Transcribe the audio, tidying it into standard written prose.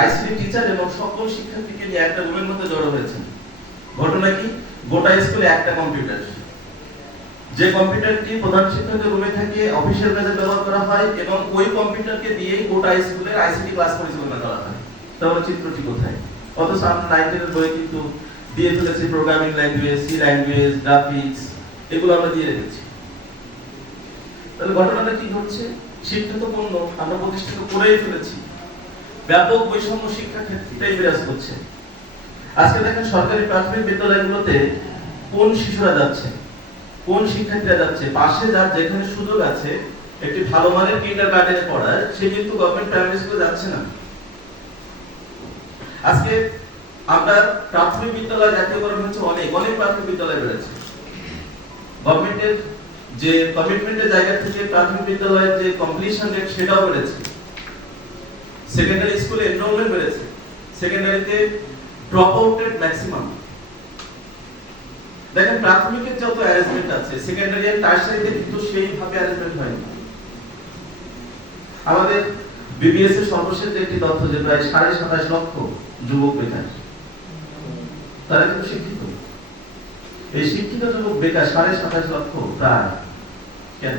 ICT teacher এবং সকল শিক্ষার্থীকে নিয়ে একটা রুমের মধ্যে জড়ো হয়েছেন। ঘটনা কি, গোটা স্কুলে একটা কম্পিউটার, যে কম্পিউটারটি প্রধান শিক্ষকের রুমে থাকে, অফিসিয়াল কাজে ব্যবহার করা হয় এবং ওই কম্পিউটারকে দিয়েই গোটা স্কুলের আইসিটি ক্লাস পরিচালনা করা হয়। তাহলে চিত্রটি কোথায়? অথচ আমরা 9 এর বই কিন্তু দিয়ে ফেলেছি programming language, C language, graphics, এগুলো আমরা দিয়ে রেখেছি। তাহলে ঘটনাটা কি ঘটছে? শিক্ষা তো পণ্য আমরা প্রতিষ্ঠিত করেই ফেলেছি, ব্যাপক বৈষম্য শিক্ষা ক্ষেত্রেই বিরাজ করছে। আজকে দেখেন সরকারি প্রাথমিক বিদ্যালয়গুলোতে কোন শিশুরা যাচ্ছে, কোন শিক্ষার্থীরা যাচ্ছে, পাশে যার যেখানে সুযোগ আছে একটি ভালো মানের কিন্ডারগার্টেনে পড়ার, সে কিন্তু গভর্নমেন্ট প্রাইমারি স্কুলে যাচ্ছে না। আজকে আমরা প্রাথমিক বিদ্যালয় জাতীয়করণ হচ্ছে, অনেক অনেক প্রাথমিক বিদ্যালয় বেড়েছে। গভর্নমেন্টের যে কমিটমেন্টের জায়গা থেকে প্রাথমিক বিদ্যালয়ের যে কমপ্লিশন রেট সেটাও বেড়েছে। সেকেন্ডারি স্কুলে এনরোলমেন্ট বেড়েছে, সেকেন্ডারিতে ড্রপ আউট রেট ম্যাক্সিমাম। দেখেন প্রাথমিকের যত অ্যারেঞ্জমেন্ট আছে, সেকেন্ডারি আর টারশিয়ারিতে কিন্তু সেইভাবে অ্যারেঞ্জমেন্ট হয়নি। আমাদের বিবিএস এর সর্বশেষ একটি তথ্য যে প্রায় 27.5 লক্ষ যুবক বেকার, তারা কিন্তু শিক্ষিত। এই শিক্ষিত যুবক বেকার 27.5 লক্ষ প্রায়, কেন?